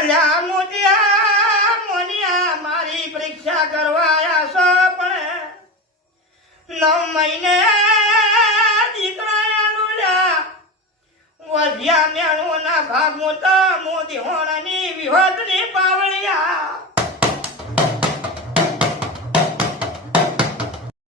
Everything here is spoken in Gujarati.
અલ્યા મોટિયા મોનિયા મારી પરીક્ષા કરવા આયા છો પણ 9 મહિને દીકરા લુલ્યા વધ્યા મેળો ના ભાગ મોટા મોદી હોણાની વિહોદની